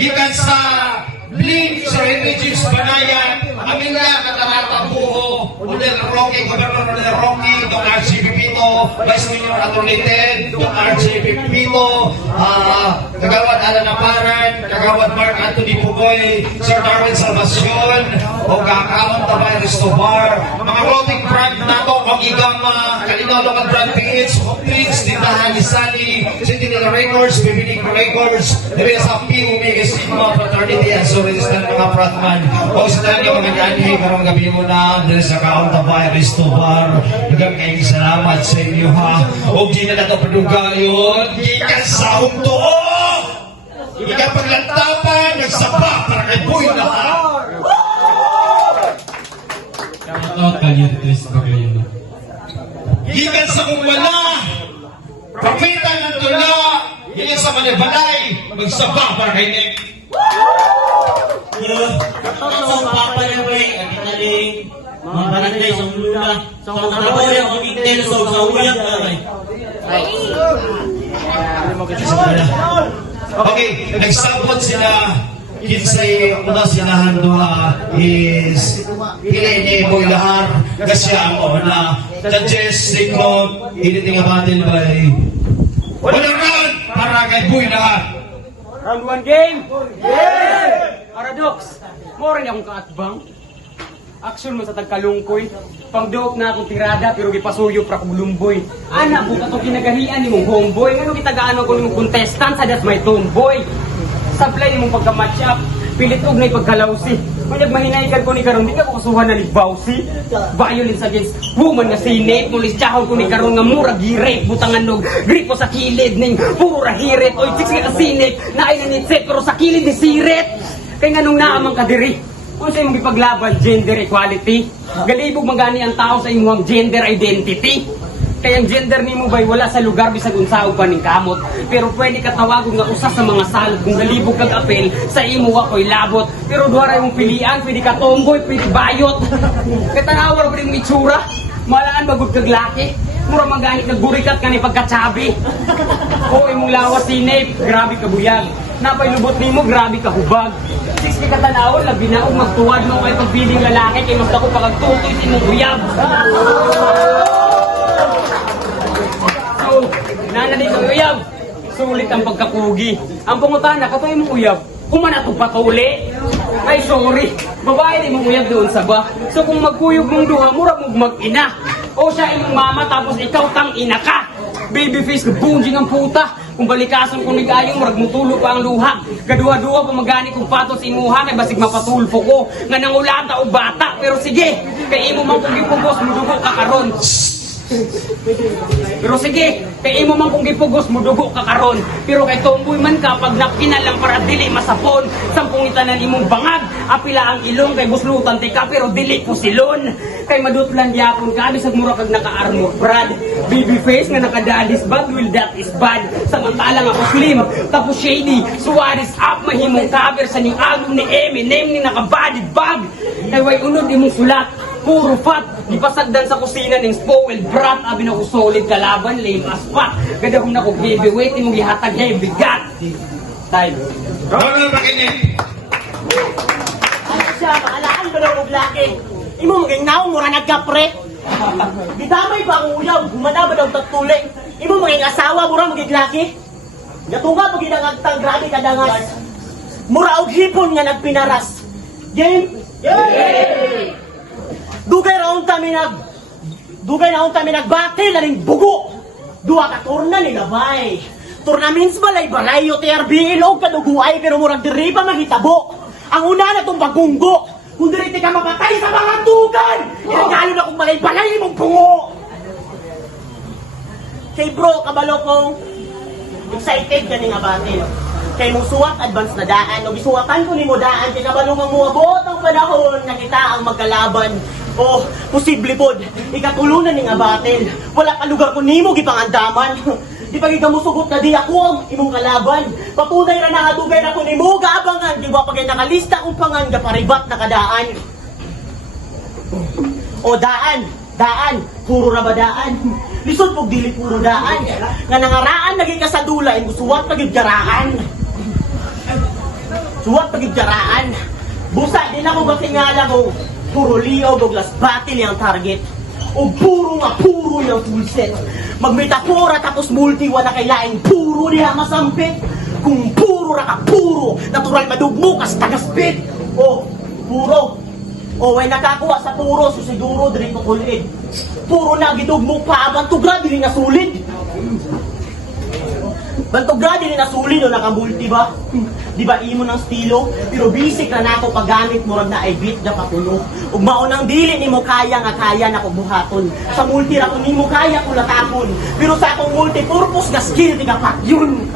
gikan sa Blink sa Religious Banayan, amin na katamatang buho, Odel Roque, Governor Odel Roque, Dr. RJ Pipito, Vice Mayor Atty. Ted, Dr. RJ Pipito, Kagawad Alan Aparan, Kagawad Mark Anthony Pugoy, Sir Darwin Salvacion, o Kakawang Tabay Restobar, mga roving brand nato, Magigama, Kalinaw Local Brand PH, Hoptrix, Tindahan Isali, Sentinel Records, Bibinig Records, Dere sa Omega Sigma Fraternity and Sorristan mga frontman. O sa talaga mga ganyan, karong gabi mo na, dere sa Kakawang Tabay Restobar, hanggang kayong salamat sa inyo ha. O di na nakapaduga yun, gikan sa humto, ikaw paglantapan, nagsaba para kay Boy lahat. Shoutout kalian Chris Baglino. Gikan sa kumwala, kapitan ng tula, gikan sa manabalay, magsaba para kay Nick. Sa papa niya ba ang kinaling mga barangay sa Lula. Sa mga trabaho niya, ang intel sa uyag na Okay, nagsabot sila kinsay una sinahan doha is pili ni Boy Lahar kasi ang una judges signal initing abatin by walang round para kay Boy Lahar. Round 1 game! Yeah! Paradox! More rin akong kaatbang. Action mo sa tagkalungkoy. Pang-dope na akong tirada pero gipasuyo pra kong lumboy. Anak mo kato kinagahian ni mong homeboy. Ano kitagaano ko ni mong contestant sa das may tomboy. Sablay ni mong pagka-match up. Pilit og na'y pagkalawsi. Kung nagmahinaykan ko ni karon, di ka ko kasuhan na ni Bawsi. Violence against woman nga sinate. Mulis tsahon ko ni karon nga mura girate. Butangan og gripo sa kilid ning pura hirit. Oy, chicks nga kasinate. Naay na nitset pero sa kilid ni siret. Kaya nga nung naamang kadiri. Kung sa imong ipaglaban, gender equality. Galibog magani ang tao sa imong gender identity. Kaya ang gender nimo bay wala sa lugar bisag unsaon pa ning kamot. Pero pwede ka tawagon nga usa sa mga salot kung galibog kag apel sa imo ako'y labot. Pero duha ra imong pilian, pwede ka tomboy, pwede bayot. Katanawa ra imong itsura. Malaan bagud kag laki. Mura magani kag burikat kani pagkatsabi. O imong lawas sinip, grabe ka buyag. Napay lubot nimo, grabe ka hubag. 6 ka tanawon, labi na og magtuwad mo kay pagpiling lalaki kay mas dako pagtutoy sa imong uyab. So, nana dito uyab. Sulit ang pagkakugi. Ang pangutana katoy imong uyab. Kumana to patuli. Ay sorry, babae ni mong uyab doon sa ba. So kung magkuyog mong duha, mura mong mag-ina. O siya imong mama tapos ikaw tang ina ka. Babyface ka bunjing ang puta. Kung balikason kung nigayong murag mutulo pa ang luha. Kadua-dua pa magani kung patos imuha kay basig mapatulfo ko. Nga nangulata o bata. Pero sige, kay imo man kung gipugos mudugo ka karon. Pero sige, kay imo man kung gipugos mudugo ka karon. Pero kay tomboy man ka pag napkina lang para dili masapon. Sampung itanan imong bangag, apila ang ilong kay buslutan ti ka pero dili po silon. Kay madutlan yapon ka bisag mura kag naka-armor brad. Babyface nga naka-daddy's bag, will that is bad. Samantalang ako slim, tapos shady, Suarez up mahimong cover sa ning album ni Eminem ni naka-body bag. Kay way unod imong sulat. Puro fat, gipasagdan sa kusina ng spoiled brat. Abi na ko solid kalaban, lame as fuck. Ganda kong nako heavyweight, imong gihatag heavy gut. Time. Ronald Makinig. Ano siya, maalaan ba lang og laki? Imo maging naong mura nagkapre. Gidamay pa ang uyaw, gumana ba daw tagtuling? Imo maging asawa, mura maging laki. Gatunga pag inangagtang grabe kadangas. Mura og hipon nga nagpinaras. Game? Yay! Dugay raon kami nagbattle na ning bugo. Duha ka turna ni Gabay. Tournaments balay-balay o TRBL o kaduguay pero murag diri pa magitabo. Ang una na itong bagunggo. Kung diri ka mapatay sa mga tugan. Inagalo na kung balay-balay mong bungo. Kay bro, kabalo kong excited ka ni nga battle. Kay mong suwak advance na daan. O bisuwakan ko ni mo daan. Kay kabalo nga muabot ang panahon na kita ang magkalaban. O, posible pod. Ikatulunan ni nga battle. Wala ka lugar ko nimo gipangandaman. Di pag ikamusugot na di ako ang imong kalaban. Patunay ra na nga dugay na ko nimo gaabangan. Di ba pag nakalista kong pangan paribat na kadaan. O daan, puro ra ba daan? Lisod pog dili puro daan. Nga nangaraan lagi ka sa dula, imo suwat pagid jaraan. Suwat pagid jaraan. Busa din ako batingala ko. Puro liog og last battle yung target. O puro yung toolset. Magmetapora tapos multi wala kay laing puro diha masampit. Kung puro ra ka puro, natural madugmo kas tagaspit. O puro. O way nakakuha sa puro so siguro diri ko kulid. Puro na gidugmo pa bantugra diri na sulid. Bantugra diri na sulid o nakabulti ba? Di ba imo ng stilo? Pero basic na nako paggamit murag na ay beat da papuno. Ug maunang dili nimo kaya nga kaya nako buhaton. Sa multi ra kun nimo kaya ko latapon. Pero sa akong multi-purpose nga skill tiga pak yun.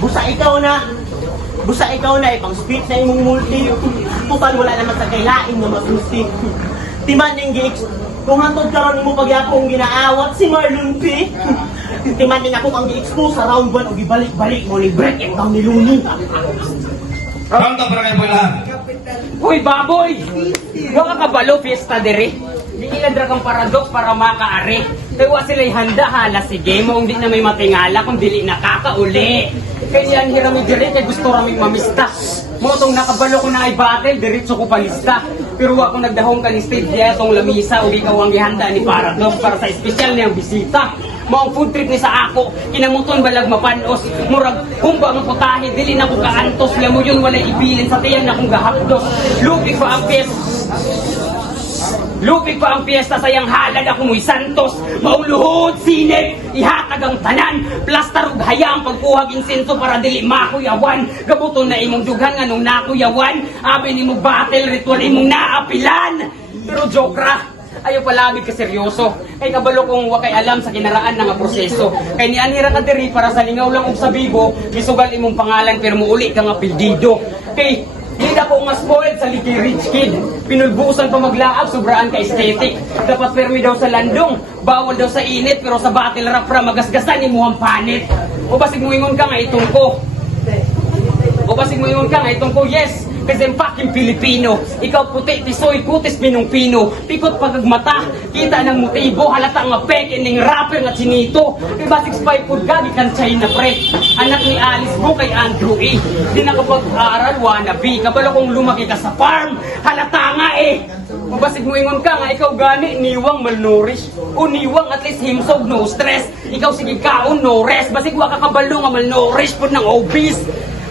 Busa ikaw na ipang speed na imong multi. Tutal wala naman sa kailain nga masusti. Timan ning giix kung hantod karon nimo pagyapong ginaawat si Marlon P. Timan ning ako ang gi-expose sa round 1 o gibalik-balik mo ni break and down ni Luni. Round of Barangay Bulahan. Hoy baboy! Yung kakabalo, fiesta dere. Di ilan dra kang paradox para makaari. Kaya sila'y handa hala sige mo hindi na may matingala kung dili nakakauli. Kaya yan hirami diri kay gusto raming mamista. Mo tong nakabalo ko na ay battle, diretso ko palista. Pero ako nagdahong ka ni stage diya tong lamisa o ikaw ang ihanda ni Paradox para sa espesyal niyang bisita. Maong food trip ni sa ako, kinamuton balag mapanos. Murag, humba ang putahe, dili na ko kaantos. Lamo yun walay ibilin sa tiyan na kong gahapdos. Lupig pa ang piyesta sayang halad ako mo'y santos. Maong luhod, sinip, ihatag ang tanan. Plastarog hayang pagkuhag insenso para dili makuyawan. Gabuton na imong dughan nga nung nakuyawan. Abi ni mo battle ritual imong naapilan. Pero joke ra, ayaw palabig ka seryoso. Kay kabalo kong wakay alam sa kinaraan ng proseso. Kay nianira ka diri para sa lingaw lang og sa bibo. Gisugal imong pangalan pero muuli ka nga pildido. Kay hindi ako nga spoiled sa Licky Rich Kid. Pinulbusan pa maglaag, sobraan ka aesthetic. Dapat permi daw sa landong, bawal daw sa init, pero sa battle rap ra magasgasan ni muhang panit. O basig mo ingon ka nga itong ko. Yes, kasi fucking Pilipino. Ikaw puti, tisoy, kutis, pinong-pino. Pikot pagagmata, kita ng motibo. Halata nga peke, ning rapper nga chinito. Kay basig spy food gagi kan China pre. Anak ni Alice mo kay Andrew E. Di na kapag aral, wannabe. Kabalo kong lumaki ka sa farm. Halata nga eh. O basig mo ingon ka nga, ikaw gani, niwang malnourished. O niwang at least himsog, no stress. Ikaw sige kaon, no rest. Basig waka kabalo nga malnourished po ng obese.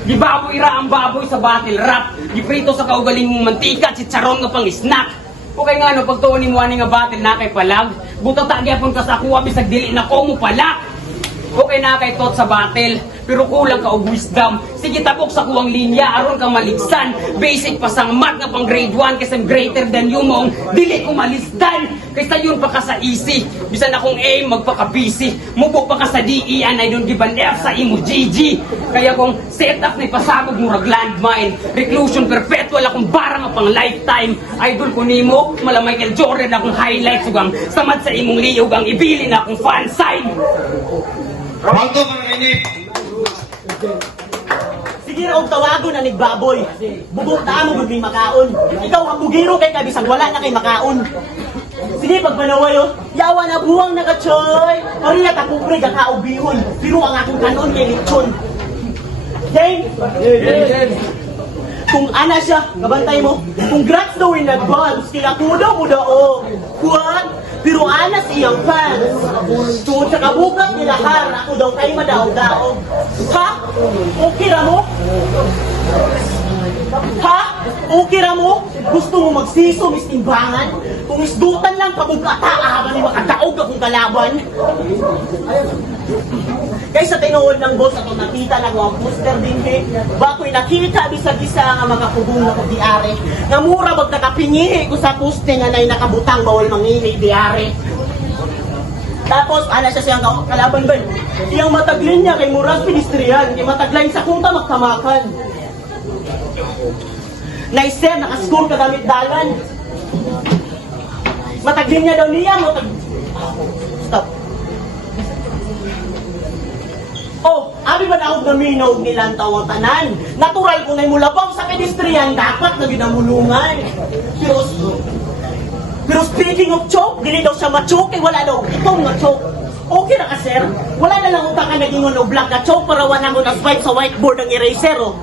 Di baboy ra ang baboy sa battle rap. Di prito sa kaugaling mong mantika, chicharon nga pang snack. O kay nga no, pag tuon ni mo ani nga battle na kay palag, buta tagyapon ka sa kuha, bisag dili na ko mo palak. Okay na kay tot sa battle, pero kulang ka og wisdom. Sige tabok sa kuwang linya, aron ka maligsan. Basic pa sang math nga pang grade 1, kasi greater than you mong dili ko malisdan. Kaysa yun pa ka sa easy, bisan akong aim magpaka-busy. Mubo pa ka sa DE and I don't give an F sa imo GG. Kaya kung setup ni pasabog murag landmine, reclusion perpetual akong barang nga pang lifetime. Idol ko nimo, mala Michael Jordan akong highlights ugang samad sa imong liyog ang ibili na akong fan side. Round of Barangay Nip. Sige Sige ra og tawagon na nigbaboy. Bubot ta mo gud may makaon. Ikaw ang bugiro kay kabisag wala na kay makaon. Sige pagpanaway oh. Yawa na buwang na ka choy. Ori na tapubre ka kaubihon. Pero ang akong kanon kay lechon. Game. Kung ana siya, kabantay mo. Congrats daw in advance. Kinakuda mo daw. Kuwan. Pero anas iyang fans. Tuod sa kabukat nila har, ako daw kay madaog-daog. Ha? Okay ra mo? Ha? Okay ra mo? Gusto mo magsiso, mistimbangan? Kung isdutan lang pagugata, habang ni makadaog akong kalaban. Kaysa tinuod ng boss ako nakita na ko ang poster din he. Bako'y nakita bisa-bisa nga mga kubong na ko diare. Nga mura bag nakapingihi ko sa poste nga na'y nakabutang bawal mangini diare. Tapos, ana siya siyang kalaban ba? Iyang mataglin niya kay Muras Pinistrian, kay mataglain sa kunta magkamakan. Naiser, nakascore ka gamit dalan. Mataglin niya daw niya, Stop. Oh, abi ba naog na minog nilang tawang tanan? Natural kung na'y mulabang sa pedestrian, dapat na ginamulungan. Pero speaking of choke, dili daw siya ma-choke, eh wala daw itong na-choke. Okay na ka, sir? Wala na lang utang ka naging o black na choke para wala mo na-swipe sa whiteboard ng eraser, oh.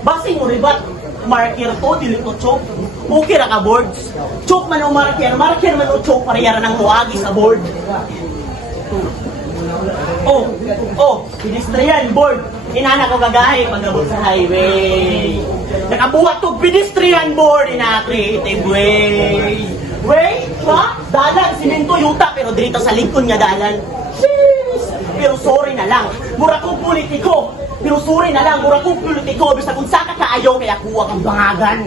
Basing mo ribat, marker to, dili to choke. Okay na ka, boards? Choke man o marker man o choke, parehara ng muagi sa board. Pedestrian board. Inana ko gagahay pagabot sa highway. Nakabuhat to pedestrian board in a creative way. Way? Ha? Dalan, simento yuta, pero dito sa likod nga dalan. Jeez! Pero sorry na lang, mura kong politiko. Pero sorry na lang, mura kong politiko. Bisa kung saka kaayaw, kaya kuha kang bangagan.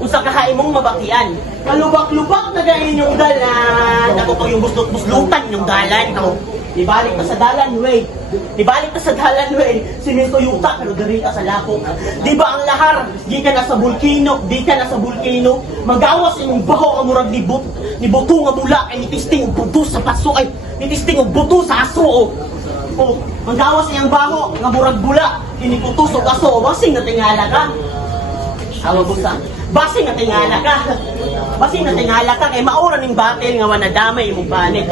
Usang kakaimong mabakian. Kalubak-lubak na ganyan yung dalan. Ako pag yung buslutan yung dalan. Ibalik ka sa dalan, way. Ibalik ka sa dalan, way. Simento yuta, pero dari ka sa lapok. Di ba ang lahar? Di ka na sa bulkino. Di ka na sa bulkino. Magawas yung baho ang murag ni buto nga mula. Ay nitisting og buto sa paso. Ay nitisting og buto sa aso. Magawas yung baho nga murag bula. Iniputos og aso. Basing na tingala ka. Awa busa. Basing na tingala ka. Basing na tingala ka. Kay maura ning battle nga wanadamay imong panit.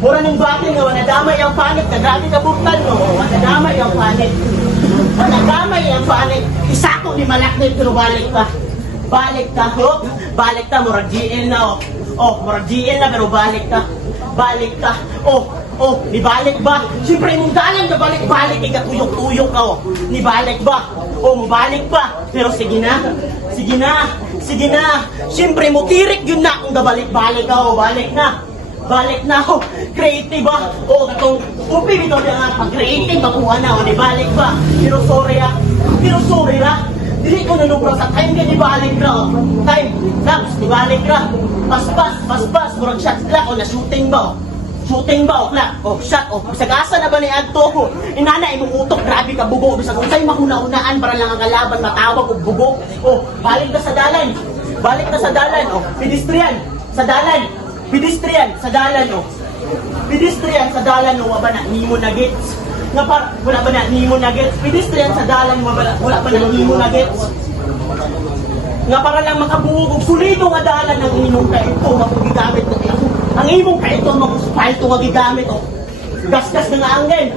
Mura ning battle nga wanadamay ang panit. Grabe ka buktan no. Wanadamay ang panit. Wanadamay ang panit. Isa ko ni malaknit pero balik ka. Balik ka. Balik ka. Murag GL na murag GL na pero balik ka. Balik ka. Nibalik ba? Siyempre, mong dalan ka balik-balik, ikatuyok-tuyok ka, Nibalik ba? Mabalik pa. Pero sige na. Siyempre, mutirik yun na kung balik-balik ka, balik na. Balik na, creative ba? Itong upi, ito na pag-creative, makuha na, nibalik ba? Pero sorry ra. Dili ko nanubra sa time ka, nibalik ra, Time, tapos nibalik ra. Pas, murag shot clock, na-shooting ba, Shooting ba, shot, bisag-asa na ba ni Adto? Inana, imong utok, grabe ka bugo. Bisag unsay mahuna-unaan para lang ang kalaban matawag og bugo. Balik ka sa dalan. Pedestrian, sa dalan. Pedestrian, sa dalan, wala ba na, himo na gets. Wala ba na, himo na gets. Pedestrian, sa dalan, wala ba na, himo na gets. Nga para lang makabuhog og sulido nga dalan ng imong kaito, mapugigamit na ito. Ang imong kaito, mapuspalto nga gigamit, Gasgas na nga anggel.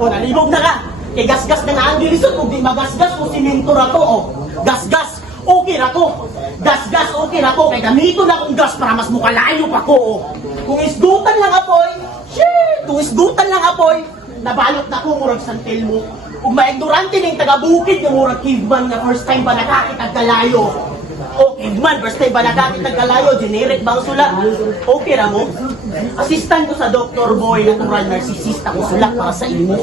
Nalibog na ka. Kay gasgas na nga anggel, isot, kung di magasgas, kung siminto na to, Gasgas, okay na ko. Kay gamito na akong gas para mas mukalayo pa ko, Kung isdutan lang apoy, nabalot na ko, murag santil mo. Kung maignorante ning taga-bukid yung murag caveman nga first time ba nakakitag kalayo. Caveman, first time ba nakakitag kalayo, generic bang sula? Okay ra mo? Assistant ko sa Dr. Boy, natural narcissist ako sula para sa imo.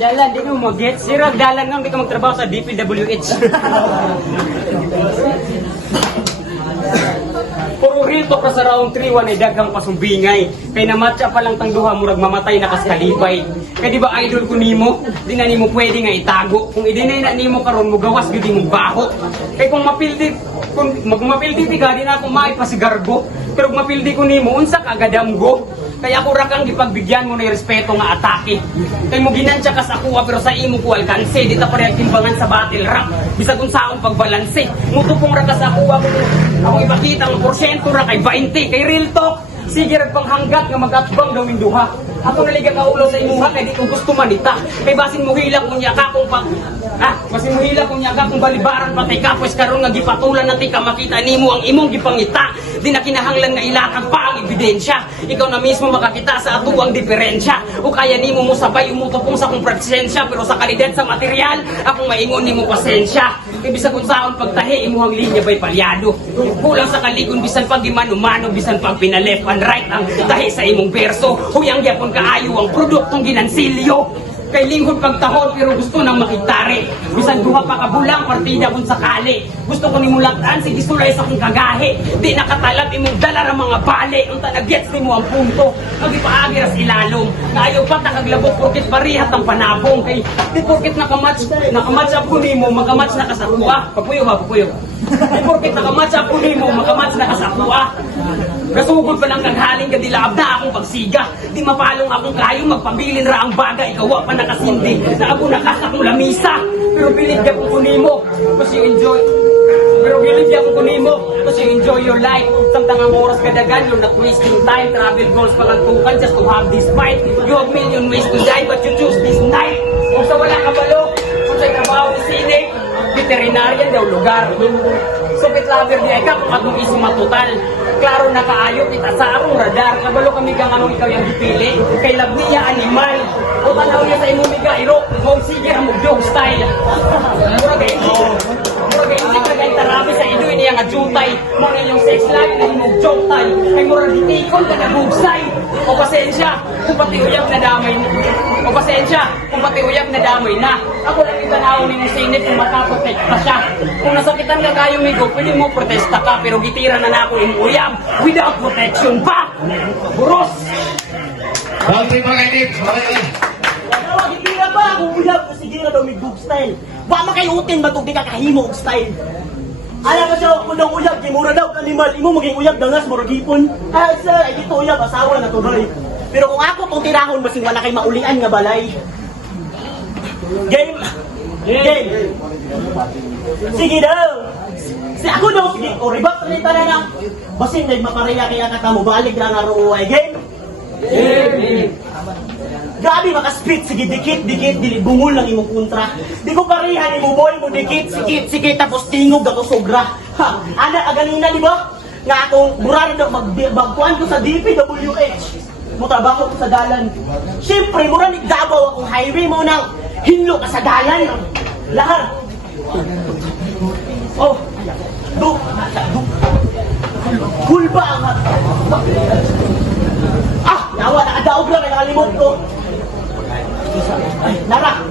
Dalan, di ka mo mag-get. Sirag dalan nga, di ka magtrabaho sa DPWH. Puro real talk ka sa round 3, wanay daghang pasumbingay. Kay namatcha pa lang tang duha, murag mamatay na kaskalipay. Kay di ba idol ko nimo, di na nimo pwede nga itago. Kung idinay na nimo karon mo gawas gyud mo baho. Kay kung mapildi ka, di na ako maipasigargo. Pero kung mapildi ko nimo, unsa ka gadamgo. Kaya ako ra kang gipagbigyan mo ng respeto nga atake. Kay mo ginansya ka sa kuha pero sa imo ko alkanse. Di ta pareha timbangan sa battle rap. Bisag kung saong pagbalanse. Mutupong ra ka sa kuha ko. Ako ipakita ang porsyento ra kay 20. Kay real talk. Sige rin panghanggat nga mag-atbang gawing duha. Ako naliga ka ulo sa imuha kay di ko gusto manita. Kay basin mo hilak kung niya ka kung basin mo hilak kung niya ka kung balibaran patay ka pues karon nga gipatulan na ka makita nimo ang imong gipangita. Di na kinahanglan nga ilatag pa ang ebidensya. Ikaw na mismo makakita sa ato ang diferensya. O kaya nimo mo sabay umutupong sa kong presensya pero sa kalidad sa material akong maingon nimo pasensya. Kay bisag kung saon pagtahi imuhang linya bay palyado. Kulang sa kalikon bisan pag gimano-mano bisan pag pinaleft and right ang tahi sa imong berso. Huyang gyapon kaayo ang produktong ginansilyo. Kay lingkod pagtahon pero gusto nang makitari. Bisan duha pa kabulang partida kung sakali. Gusto ko nimulatan sige sulay sa kong kagahe. Di nakatalab imong dala ra mga bali. Unta nag-gets nimo ang punto. Nagipaagi ras ilalom. Kaayo pa takaglabot porket parihat ang panabong. Kay di porket nakamatch up ko nimo, magamatch na ka sa kuha. Papuyo ba papuyo? Di porket nakamatch up ko nimo, magamatch na ka sa kuha. Nasugod pa lang naghaling kadilab na akong pagsiga. Di mapalong akong kayo, magpabilin ra ang baga. Ikaw pa nakasindi, na ako nakasakong lamisa. Pero bilid ka kung kunimo, kasi you enjoy. Pero bilid ka kung kunimo, kasi you enjoy your life. Samtang ang oras kadagan, you're not wasting time. Travel goals pa lang tukan just to have this fight. You have million ways to die, but you choose this night. Kung sa wala ka balo, kung sa'y trabaho ni sinig, veterinarian daw lugar. Supit lover di ay ka kung atong iso matutal. Klaro na kaayo kita sa arong radar. Kabalo kami kang anong ikaw yung dipili. Kay lab niya animal. O tanaw niya sa imong miga iro. Mo sige ang joke style. Muragay hindi ka kay tarabi sa ido niya nga jutay. Mo na yung sex life na imong joke time. Kay murag ditikon ka nabugsay. O pasensya kung pati uyab na damay na. O pasensya kung pati uyab na damay na. Ako lang yung tanaw ni mong sinip kung makaprotect pa siya. Kung nasakitan ka kayo migo, pwede mo protesta ka. Pero gitira na na ako yung uyab without protection pa. Buros! Round 3 mga inip. Gitira ba ako uyab kasi di na daw may book style. Wa makayutin ba itong di ka kahimo og style? Alam mo siya, kung daw uyab, di mura daw kalimal, imo maging uyab dangas, moragipon. Ah, sir, ay dito uyab, asawa na tubay. Pero kung ako itong tirahon, masing wala kay maulian nga balay. Game! Game! Sige daw! Ako daw, sige, o ribak salita na lang. Basin, nagmapareya kaya kata mo, balik na nga ro ay game? Game! Grabe maka-split, sige, dikit, dili bungol lang imong kontra. Di ko pareha ni mo boy mo, dikit, sige, tapos tingog ako sobra. Ha, anak, aganina, di ba? Nga akong burara daw, magkuhan ko sa DPWH. Mutrabaho ko sa dalan. Siyempre, mura ni Davao akong highway mo nang hinlo ka sa dalan. Lahat. Oh, kulba ang nawa, nakadaog lang, nakalimot ko. Ay, Lara!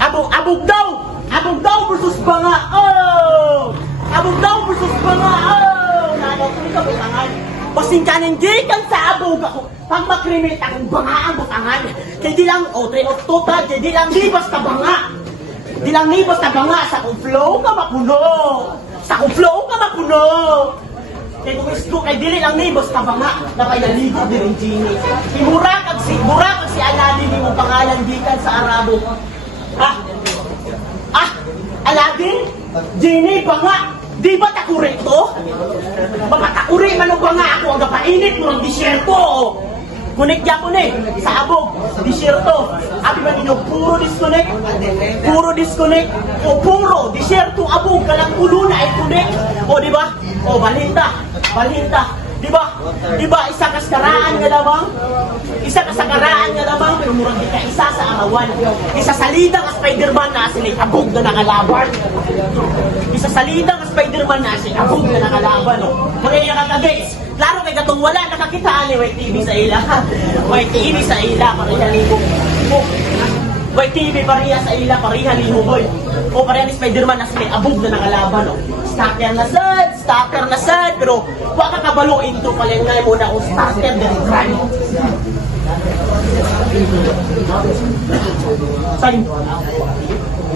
Abog daw versus banga! Oh! Abog daw versus banga! Oh! Nanaw ko ka butangan. Pasingkanin di kan sa abog ako. Pag makrimit akong banga ang butangan. Kaya di lang, train of total, kaya di lang di basta banga. Di lang di basta banga. Sa kong flow ka mapuno. Sa kong flow ka mapuno. Kaya kung isko kay dili lang ni basta banga na kaya ligo din ang Genie. Mura kag si Aladdin ni mo pangalan gikan sa Arabo. Aladdin? Genie banga? Di ba takuri to? Mapatakuri man o banga ako ang gapainit mo ng disyerto. Kunik niya ko sa abog, disyerto. Abi ba ninyo, puro disconnect. O puro, disyerto, abog, kalang ulo na ay kunik. O di ba? O balinta. Di ba? Isa ka sakaraan nga lamang, pero murang di ka isa sa arawan. Isa sa lidang ang Spider-Man na sinay abog na nakalaban. Kaya ka guys, klaro kay katong wala nakakita ni White TV sa ila. White TV sa ila para ilalibog. Way TV pareha sa ila, pareha liho boy. O pareha ni Spider-Man na may abog na nakalaban o. Stalker na sad, pero wa ka kabalo into palengay mo na kung stalker na rin crime. Salim.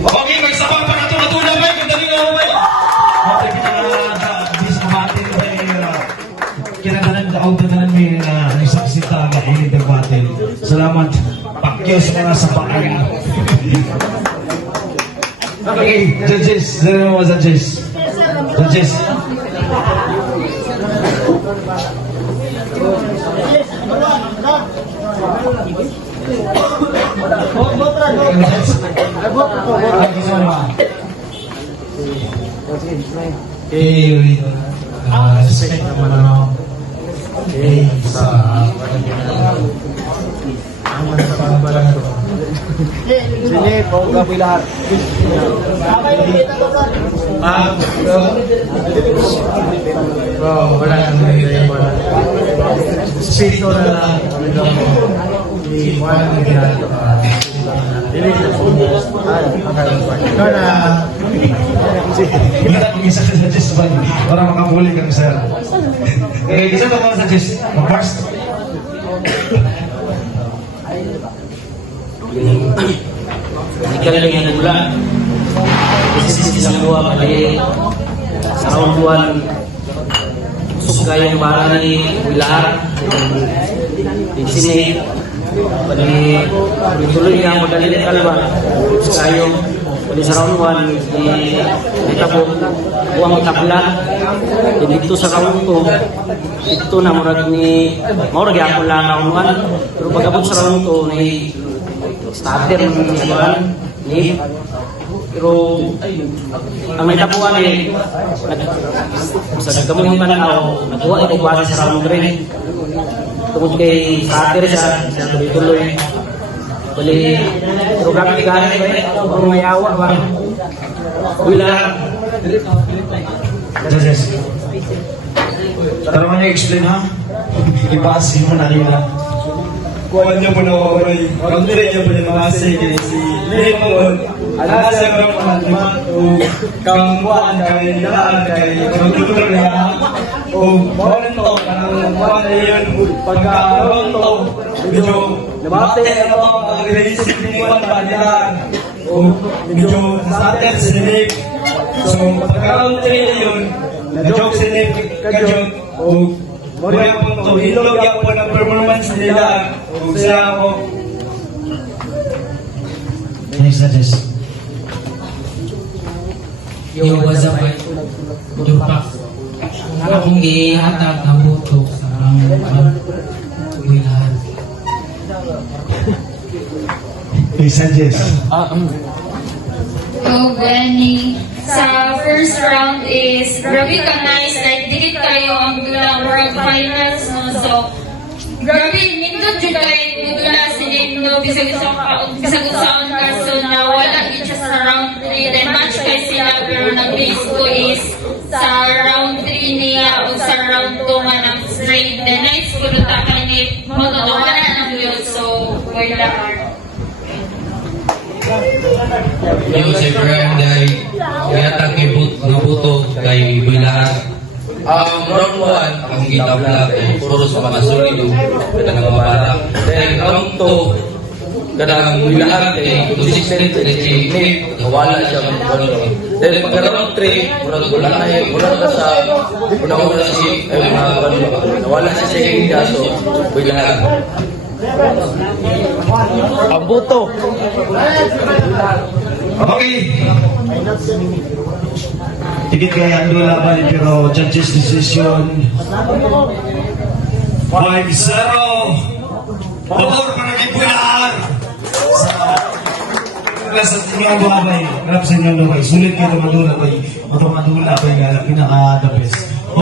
Okay, magsabang pa na ito. Matulog ba? Kandali na ako ba? Okay, bis kumatin ba kinadalan may nagsasita na ilibig batin. Salamat. Pakyos mga sa paan. Okay, judges. Ano mo judges? Judges. Respect naman ako. Sa Sini, mau gabi lahat. wala nang nangyayari mo na. Speak na lang. Wala nang ginagawa. Ikaw na. Wala kong isa sa judges ba? Para makapuli kang sir. Okay, isa to mga judges. Mag-first. Ikaw lang yung nagula. Kasi isang buwa kali sa round 1 suka yung bara ni Wilar di sini pali tuloy nga madali ng kalba suka yung pali sa round 1 di tabo buwang takla dito sa round 2 ito na murag ako lang round 1 pero pag-abot sa round 2 ni starter ni pero ang may tapuan eh sa nagkamong panaw nakuha ito base sa round 3 tungkol kay starter siya tuloy bali pero gamit ganas ba eh kung may awa ba wala Judges. Pero mo niya explain ha? Ibasin mo na nila. Kuha niyo po na waray. Country niyo po na makasay kay si Lemon. Alasa ko ang limanto. Kampuan kay lahat kay magtutur niya. O monto ang buwan na yun. Pagka-monto. Medyo nabate na po ang release ni Juan Bandilan. O medyo nasatin si Nick. So pagka-country na yun. Na-joke si Nick ka-joke. O muna po ito, hilog yan po ng performance nila. Kung sila ako. Next judges. Yo, what's up, boy? Tupak. Akong gihatag ang buto sa Wilar. Next judges. So, Benny, sa first round is, grabe ka nice, like, dikit kayo ang dulang world finals, no? So, grabe, nindot dyan kayo dula si Nino, bisag-usaon ka, so nawala yun siya sa round 3, then match kayo sila, pero nag-base ko is sa round 3 niya, o sa round 2 nga ng straight, then nice ko doon takay ni, magkakawala ng yun, so, wala ka. Yo, si Brian dahil ihatag ng buto kay Wilar. Round 1, ang gitabla kay puro sa mga solido, kada ng mga bata. Then round 2, kadang Wilar kay consistent na si Nick, nawala siya ng balo. Then pagka round 3, wala ka sa una-una si nawala siya sa yung kaso, Wilar. Ang buto. Okay. Tigit kay Ando laban pero judges decision 5-0. Pabor para kay Wilar. Sa inyong babay, grab sa inyong babay. Sulit kayo madula bay. Madula bay nga pinaka the best.